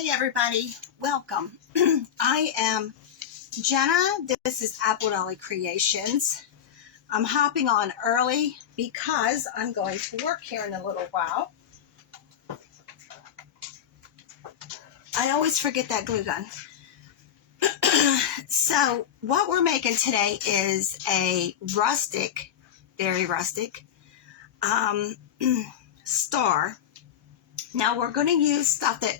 Hey everybody, welcome. I am Jenna. This is Apple Dolly Creations. I'm hopping on early because I'm going to work here in a little while. I always forget that glue gun. So what we're making today is a rustic, very rustic, star. Now we're going to use stuff that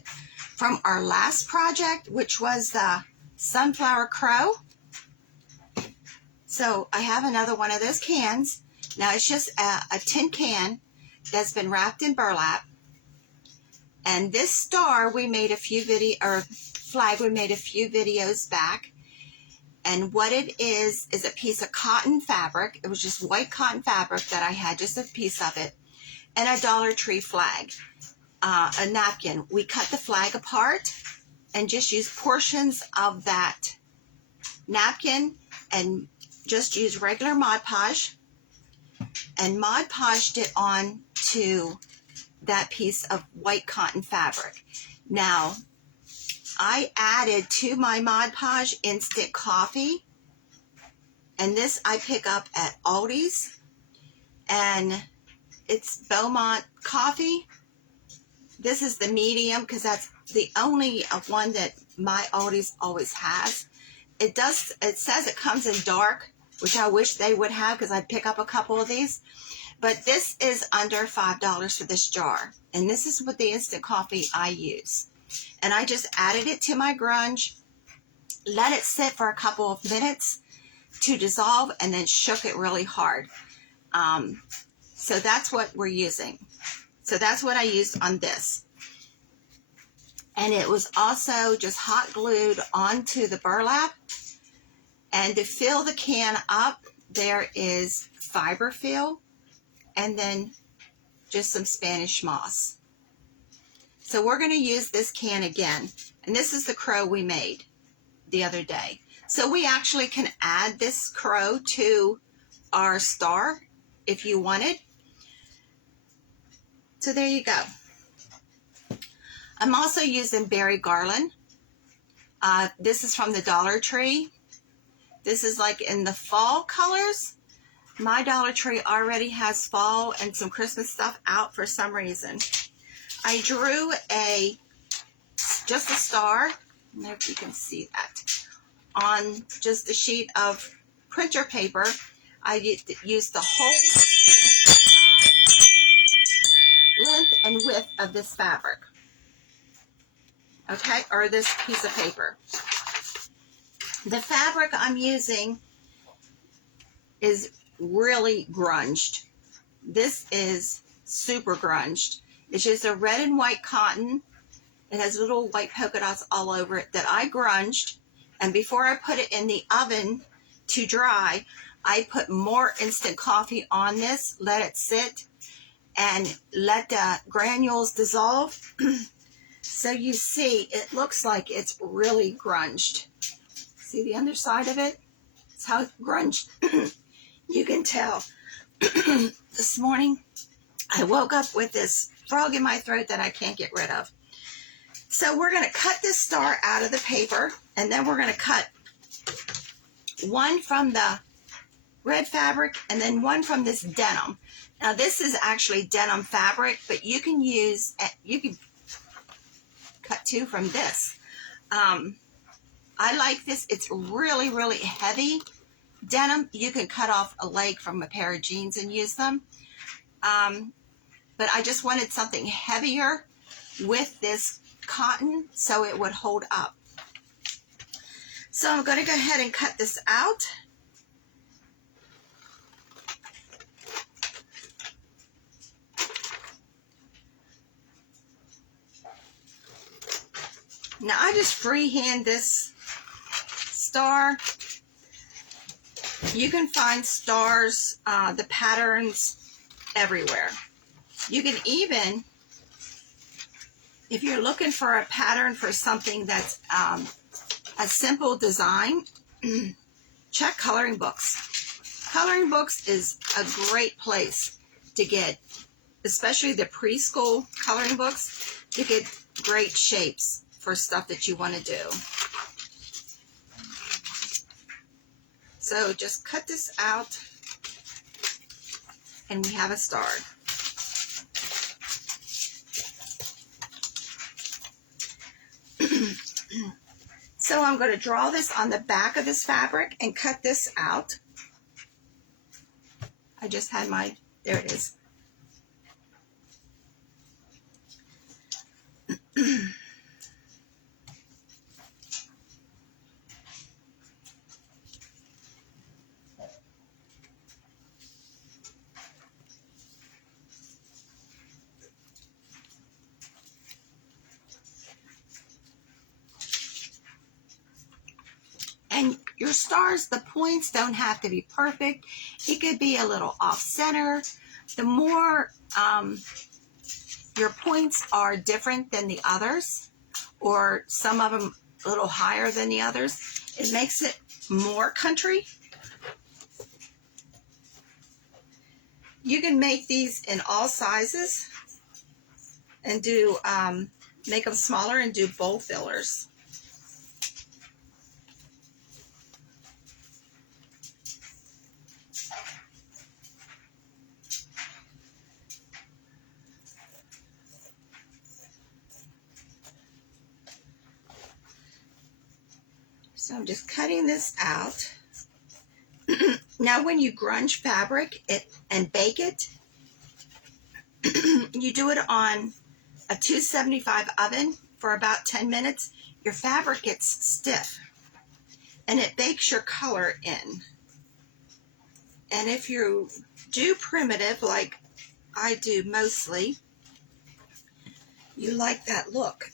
from our last project, which was the sunflower crow. So I have another one of those cans. Now it's just a tin can that's been wrapped in burlap. And this star we made a few flag we made a few videos back. And what it is a piece of cotton fabric. It was just white cotton fabric that I had, just a piece of it, and a Dollar Tree flag. A napkin. We cut the flag apart and just use portions of that napkin and just use regular Mod Podge and Mod Podged it on to that piece of white cotton fabric. Now, I added to my Mod Podge instant coffee, and this I pick up at Aldi's, and it's Beaumont coffee. This is the medium because that's the only one that my Aldi's always has. It says it comes in dark, which I wish they would have because I'd pick up a couple of these. But this is under $5 for this jar. And this is what the instant coffee I use. And I just added it to my grunge, let it sit for a couple of minutes to dissolve, and then shook it really hard. So that's what we're using. So that's what I used on this. And it was also just hot glued onto the burlap. And to fill the can up, there is fiberfill and then just some Spanish moss. So we're going to use this can again. And this is the crow we made the other day. So we actually can add this crow to our star if you wanted. So there you go. I'm also using berry garland. This is from the Dollar Tree. This is like in the fall colors. My Dollar Tree already has fall and some Christmas stuff out for some reason. I drew just a star. I don't know if you can see that. On just a sheet of printer paper. I used the whole length and width of this fabric, okay, or this piece of paper. The fabric I'm using is really grunged. This is super grunged. It's just a red and white cotton. It has little white polka dots all over it that I grunged, and before I put it in the oven to dry, I put more instant coffee on this, let it sit, and let the granules dissolve. So you see, it looks like it's really grunged. See the underside of it? It's how it's grunged. You can tell. This morning, I woke up with this frog in my throat that I can't get rid of. So we're going to cut this star out of the paper, and then we're going to cut one from the red fabric and then one from this denim. Now this is actually denim fabric, but you can cut two from this. I like this. It's really, really heavy denim. You can cut off a leg from a pair of jeans and use them. But I just wanted something heavier with this cotton so it would hold up. So I'm going to go ahead and cut this out. Now I just freehand this star. You can find stars, the patterns everywhere. You can even, if you're looking for a pattern for something that's a simple design, check coloring books. Coloring books is a great place to get, especially the preschool coloring books, to get great shapes. for stuff that you want to do. So just cut this out and we have a star. So I'm going to draw this on the back of this fabric and cut this out. I just had my, there it is. And your stars, the points don't have to be perfect. It could be a little off center. The more your points are different than the others, or some of them a little higher than the others, it makes it more country. You can make these in all sizes and do make them smaller and do bowl fillers. So I'm just cutting this out. Now when you grunge fabric and bake it, you do it on a 275 oven for about 10 minutes. Your fabric gets stiff and it bakes your color in. And if you do primitive like I do mostly, you like that look.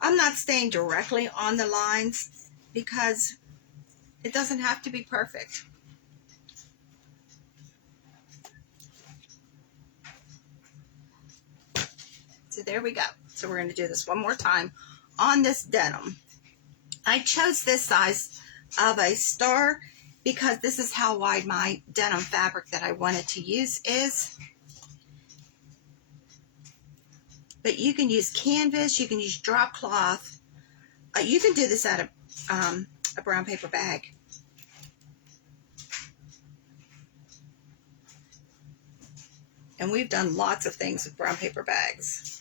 I'm not staying directly on the lines because it doesn't have to be perfect. So there we go. So we're going to do this one more time on this denim. I chose this size of a star because this is how wide my denim fabric that I wanted to use is. But you can use canvas, you can use drop cloth. You can do this out of a brown paper bag. And we've done lots of things with brown paper bags.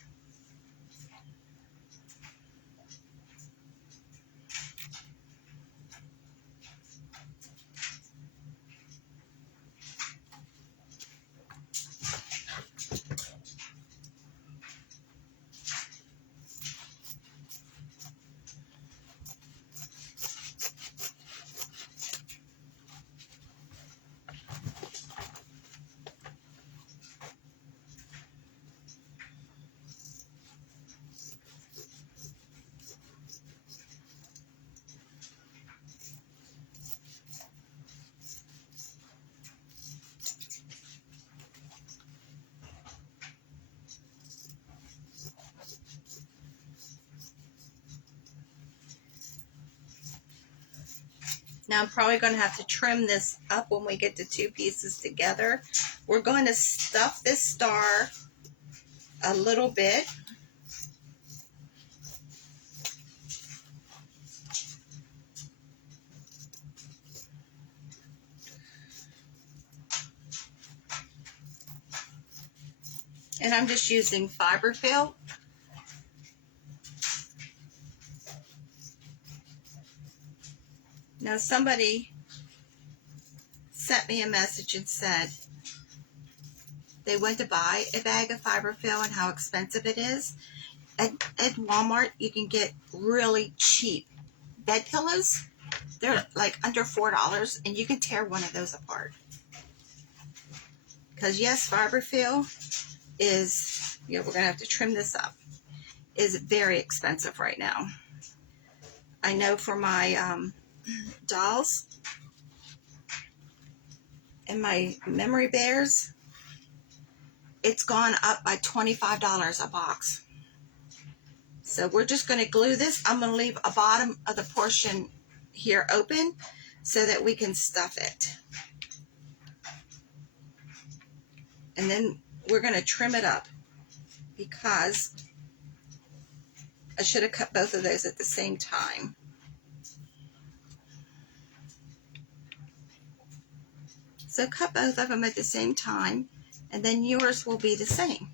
Now I'm probably going to have to trim this up when we get the two pieces together. We're going to stuff this star a little bit. And I'm just using fiberfill. Now somebody sent me a message and said they went to buy a bag of fiberfill and how expensive it is. At Walmart, you can get really cheap bed pillows. They're like under $4 and you can tear one of those apart. Because yes, fiberfill is, we're going to have to trim this up, is very expensive right now. I know for my dolls, and my memory bears, it's gone up by $25 a box. So we're just going to glue this. I'm going to leave a bottom of the portion here open so that we can stuff it. And then we're going to trim it up because I should have cut both of those at the same time. So cut both of them at the same time, and then yours will be the same.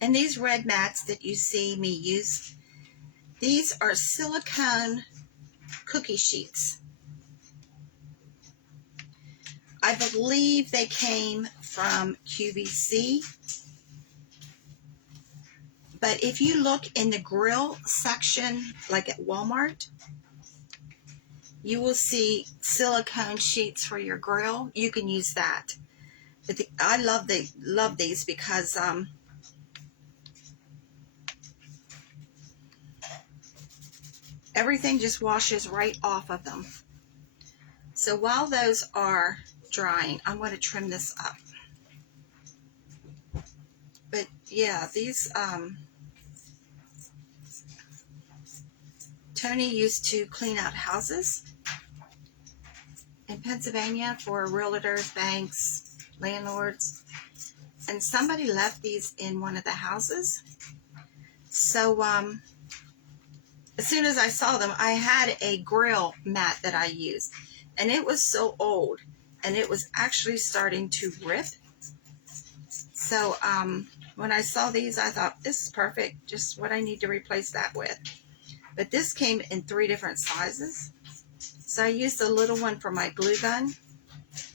And these red mats that you see me use, these are silicone cookie sheets. I believe they came from QVC. But if you look in the grill section, like at Walmart, you will see silicone sheets for your grill. You can use that. But I love these because everything just washes right off of them. So while those are drying, I'm going to trim this up. But yeah, these Tony used to clean out houses in Pennsylvania for realtors, banks, landlords, and somebody left these in one of the houses. So as soon as I saw them, I had a grill mat that I used, and it was so old, and it was actually starting to rip. So when I saw these, I thought, this is perfect, just what I need to replace that with. But this came in 3 different sizes. So I used the little one for my glue gun,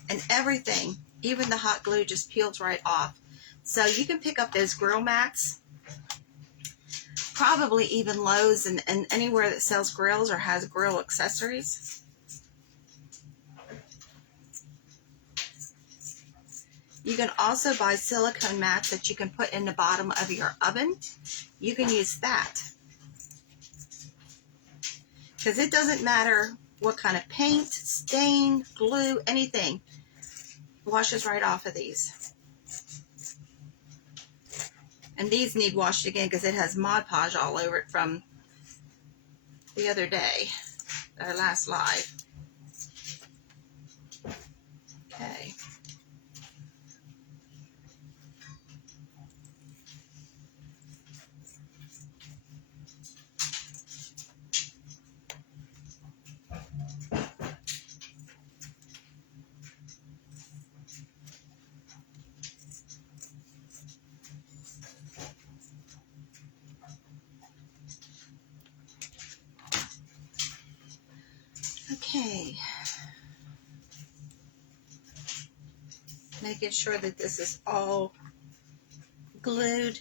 and everything, even the hot glue, just peels right off. So you can pick up those grill mats, probably even Lowe's and anywhere that sells grills or has grill accessories. You can also buy silicone mats that you can put in the bottom of your oven. You can use that, because it doesn't matter what kind of paint, stain, glue, anything, washes right off of these. And these need washed again because it has Mod Podge all over it from the other day, our last live. Okay. Okay. Making sure that this is all glued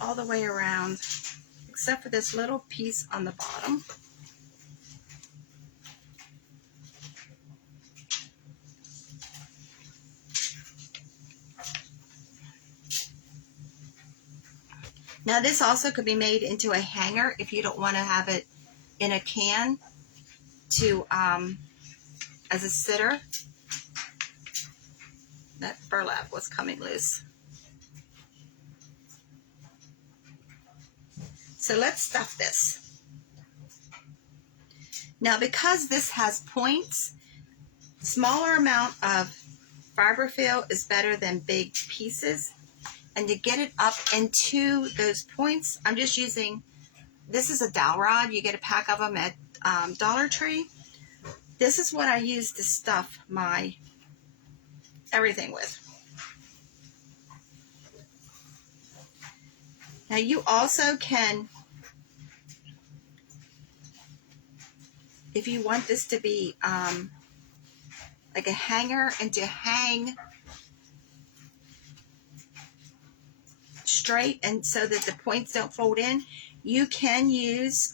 all the way around, except for this little piece on the bottom. Now this also could be made into a hanger if you don't want to have it in a can to as a sitter. That burlap was coming loose. So let's stuff this. Now because this has points, smaller amount of fiberfill is better than big pieces. And to get it up into those points, I'm just using, this is a dowel rod. You get a pack of them at Dollar Tree. this is what I use to stuff my everything with. Now you also can, if you want this to be like a hanger and to hang straight and so that the points don't fold in, you can use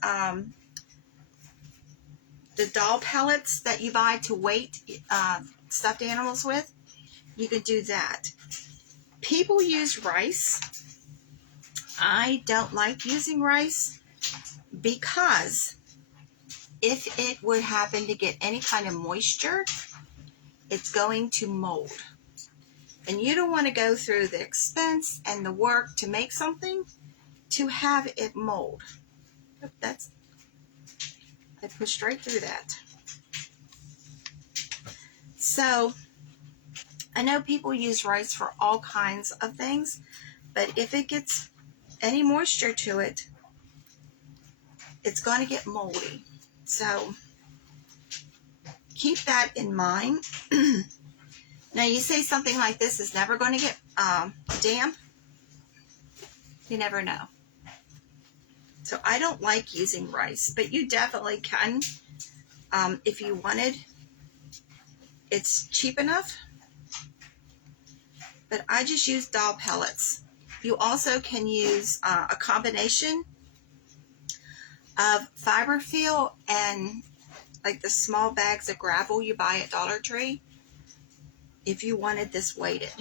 the doll pellets that you buy to weight stuffed animals with. You can do that. People use rice. I don't like using rice because if it would happen to get any kind of moisture, it's going to mold. And you don't want to go through the expense and the work to make something to have it mold. That's, I pushed right through that. So I know people use rice for all kinds of things, but if it gets any moisture to it, it's going to get moldy. So keep that in mind. Now you say something like this is never going to get damp. You never know. So I don't like using rice, but you definitely can if you wanted. It's cheap enough. But I just use doll pellets. You also can use a combination of fiberfill and like the small bags of gravel you buy at Dollar Tree if you wanted this weighted.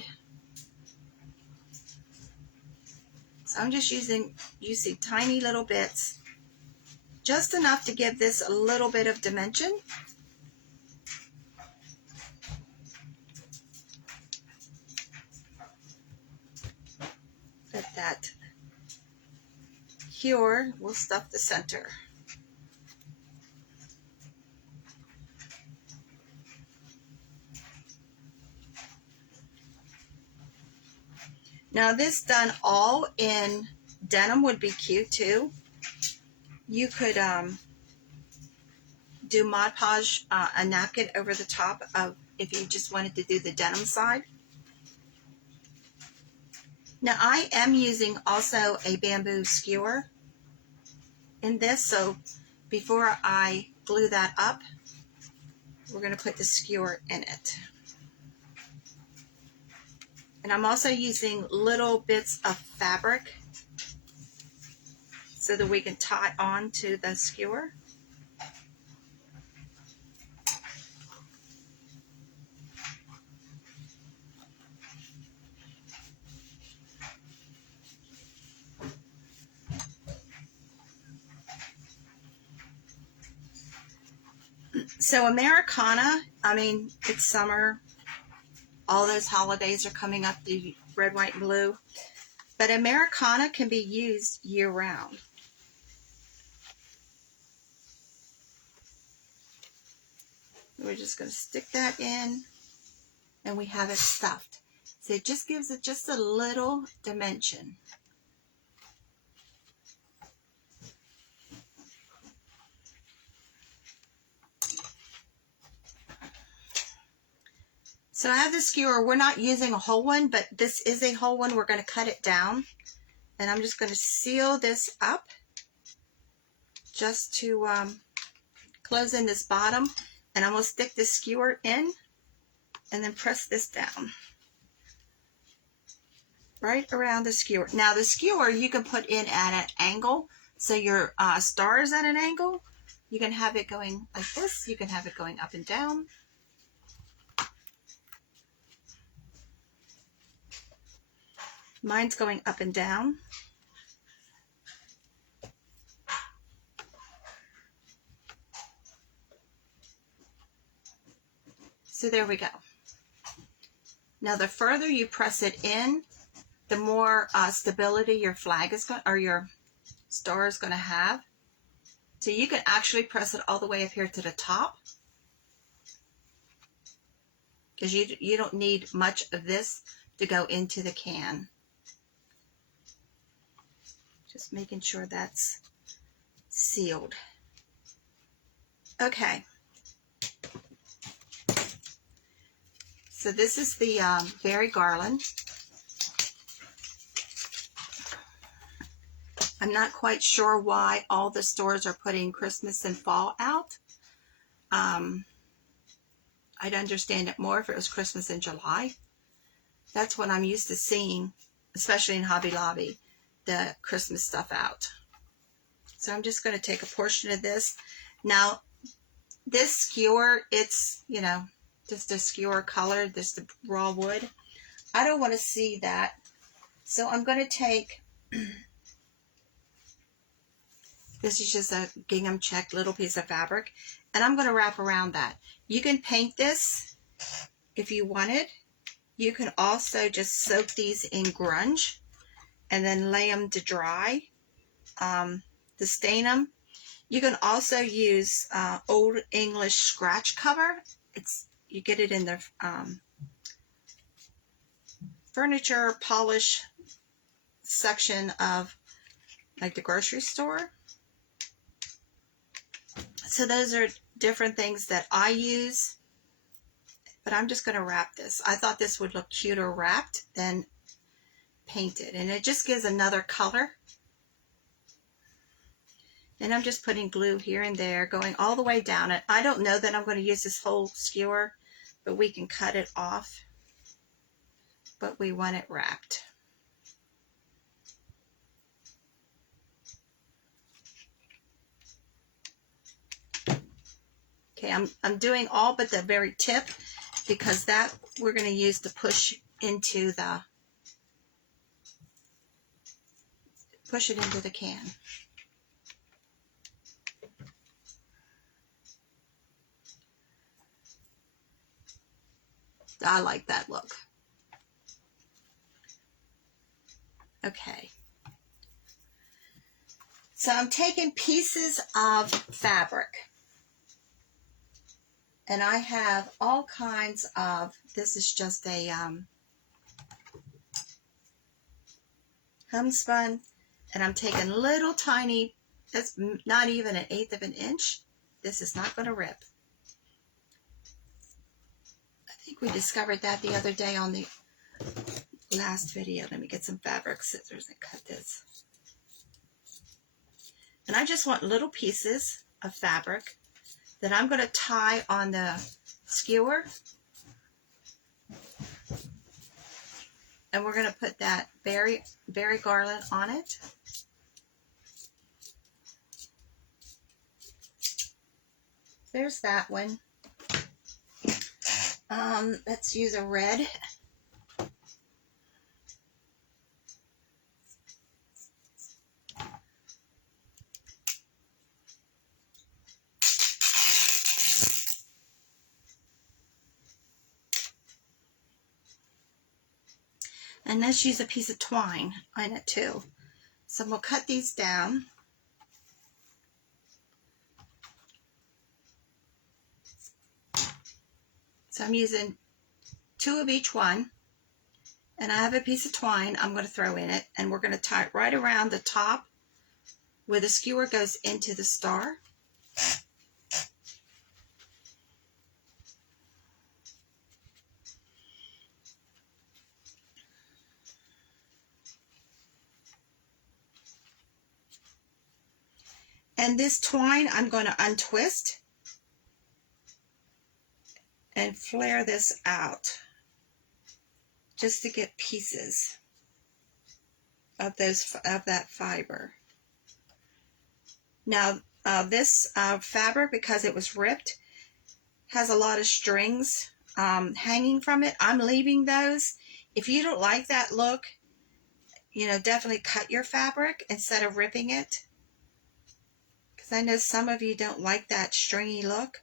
So I'm just using tiny little bits, just enough to give this a little bit of dimension. Let that cure. We'll stuff the center. Now this done all in denim would be cute too. You could do Mod Podge a napkin over the top of if you just wanted to do the denim side. Now I am using also a bamboo skewer in this, so before I glue that up, we're going to put the skewer in it. And I'm also using little bits of fabric so that we can tie on to the skewer. So Americana, I mean, it's summer. All those holidays are coming up, the red, white, and blue. But Americana can be used year-round. We're just going to stick that in, and we have it stuffed. So it just gives it just a little dimension. So I have the skewer. We're not using a whole one, but this is a whole one. We're going to cut it down. And I'm just going to seal this up just to close in this bottom. And I'm going to stick this skewer in and then press this down. Right around the skewer. Now the skewer you can put in at an angle. So your star is at an angle. You can have it going like this. You can have it going up and down. Mine's going up and down. So there we go. Now the further you press it in, the more stability your flag is going, or your star is going to have. So you can actually press it all the way up here to the top, because you don't need much of this to go into the can. Just making sure that's sealed. Okay. So this is the berry garland. I'm not quite sure why all the stores are putting Christmas and fall out. I'd understand it more if it was Christmas in July. That's what I'm used to seeing, especially in Hobby Lobby, the Christmas stuff out. So I'm just going to take a portion of this. Now, this skewer, it's, you know, just a skewer color, just the raw wood. I don't want to see that. So I'm going to take, this is just a gingham check little piece of fabric, and I'm going to wrap around that. You can paint this if you wanted. You can also just soak these in grunge and then lay them to dry to stain them. You can also use Old English scratch cover. You get it in the furniture polish section of like the grocery store. So those are different things that I use, but I'm just going to wrap this. I thought this would look cuter wrapped than painted, and it just gives another color. And I'm just putting glue here and there, going all the way down it. I don't know that I'm going to use this whole skewer, but we can cut it off. But we want it wrapped. Okay, I'm doing all but the very tip, because that we're going to use to push into the, push it into the can. I like that look. Okay. So I'm taking pieces of fabric. And I have all kinds of, this is just a homespun, and I'm taking little tiny, that's not even 1/8 of an inch. This is not going to rip. I think we discovered that the other day on the last video. Let me get some fabric scissors and cut this. And I just want little pieces of fabric that I'm going to tie on the skewer. And we're going to put that berry garland on it. There's that one. Let's use a red. And let's use a piece of twine on it too. So we'll cut these down. So I'm using 2 of each one. And I have a piece of twine I'm going to throw in it. And we're going to tie it right around the top where the skewer goes into the star. And this twine I'm going to untwist and flare this out just to get pieces of that fiber. Now this fabric, because it was ripped, has a lot of strings hanging from it. I'm leaving those. If you don't like that look, you know, definitely cut your fabric instead of ripping it. Because I know some of you don't like that stringy look.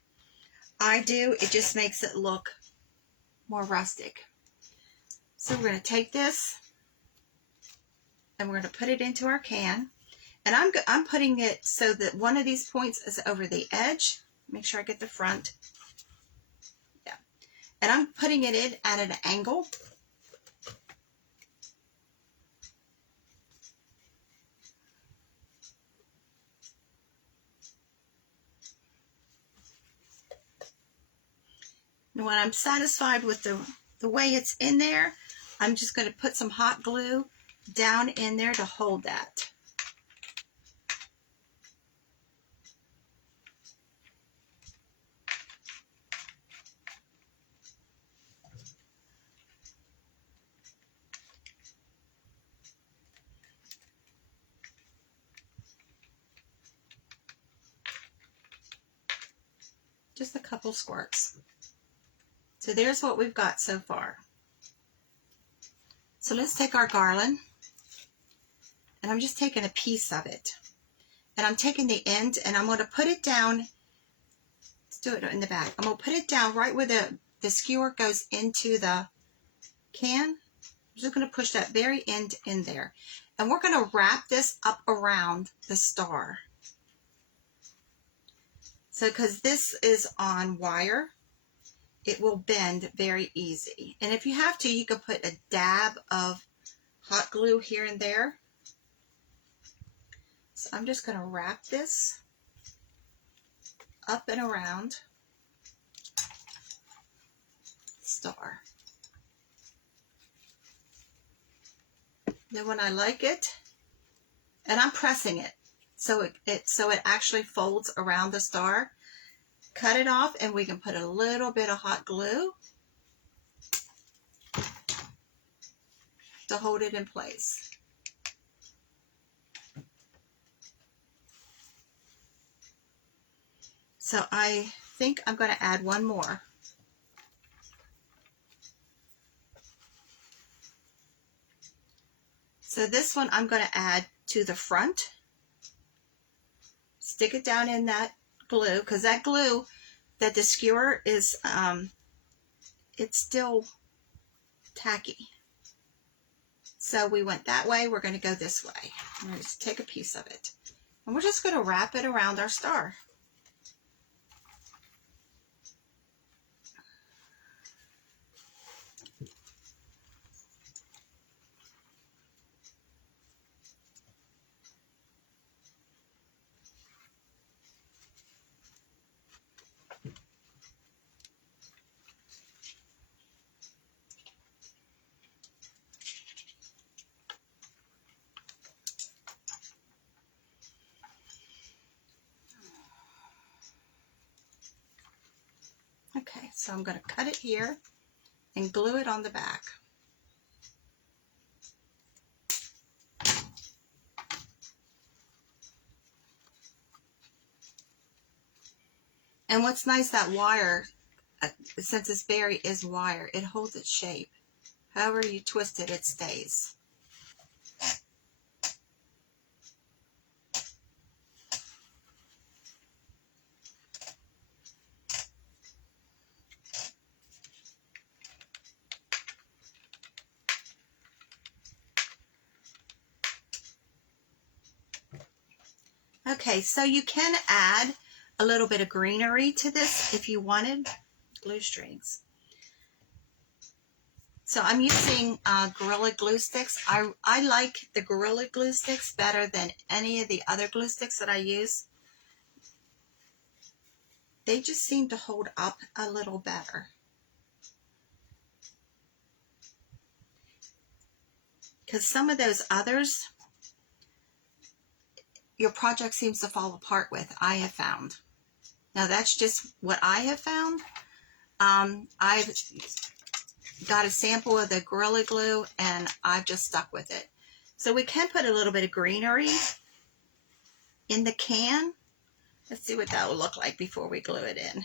I do. It just makes it look more rustic. So we're going to take this and we're going to put it into our can. And I'm putting it so that one of these points is over the edge. Make sure I get the front. Yeah. And I'm putting it in at an angle. And when I'm satisfied with the way it's in there, I'm just going to put some hot glue down in there to hold that. Just a couple squirts. So there's what we've got so far. So let's take our garland, and I'm just taking a piece of it. And I'm taking the end, and I'm going to put it down. Let's do it in the back. I'm going to put it down right where the skewer goes into the can. I'm just going to push that very end in there. And we're going to wrap this up around the star. So because this is on wire, it will bend very easy. And if you have to, you can put a dab of hot glue here and there. So I'm just going to wrap this up and around the star. Then when I like it, and I'm pressing it so it actually folds around the star, cut it off, and we can put a little bit of hot glue to hold it in place. So I think I'm going to add one more. So this one I'm going to add to the front. Stick it down in that glue, because that glue that the skewer is, it's still tacky. So we went that way, we're going to go this way. I'm going to just take a piece of it. And we're just going to wrap it around our star. Okay, so I'm going to cut it here and glue it on the back. And what's nice, that wire, since this berry is wire, it holds its shape. However you twist it, it stays. Okay, so you can add a little bit of greenery to this if you wanted. Glue strings. So I'm using Gorilla Glue Sticks. I like the Gorilla Glue Sticks better than any of the other glue sticks that I use. They just seem to hold up a little better. Because some of those others, your project seems to fall apart with, I have found. Now that's just what I have found. I've got a sample of the Gorilla Glue and I've just stuck with it. So we can put a little bit of greenery in the can. Let's see what that will look like before we glue it in.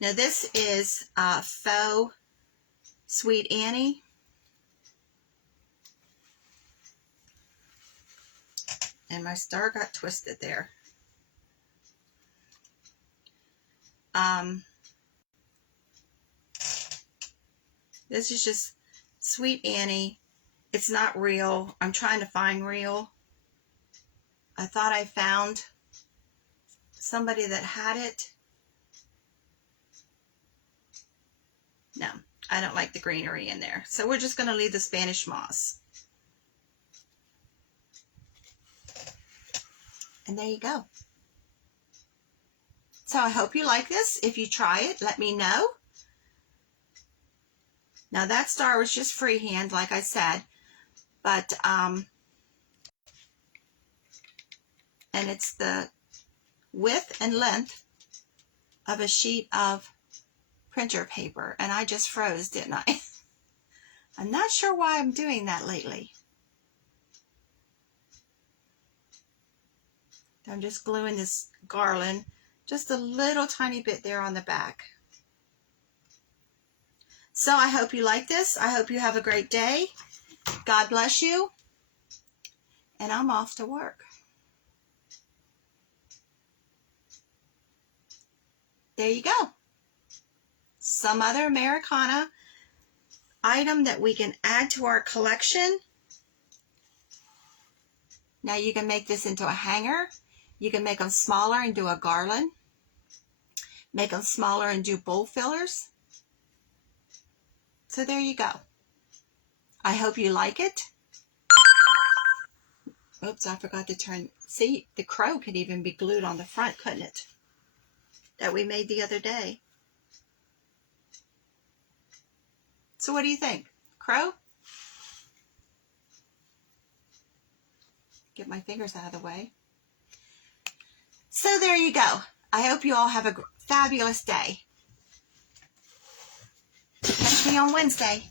Now this is faux Sweet Annie. And my star got twisted there. This is just Sweet Annie. It's not real. I'm trying to find real. I thought I found somebody that had it. No, I don't like the greenery in there. So we're just going to leave the Spanish moss. And there you go. So I hope you like this. If you try it, let me know. Now that star was just freehand, like I said, but, and it's the width and length of a sheet of printer paper, and I just froze, didn't I? I'm not sure why I'm doing that lately. I'm just gluing this garland just a little tiny bit there on the back. So I hope you like this. I hope you have a great day. God bless you. And I'm off to work. There you go. Some other Americana item that we can add to our collection. Now you can make this into a hanger. You can make them smaller and do a garland. Make them smaller and do bowl fillers. So there you go. I hope you like it. Oops, I forgot to turn. See, the crow could even be glued on the front, couldn't it? That we made the other day. So what do you think? Crow? Get my fingers out of the way. So there you go. I hope you all have a fabulous day. Catch me on Wednesday.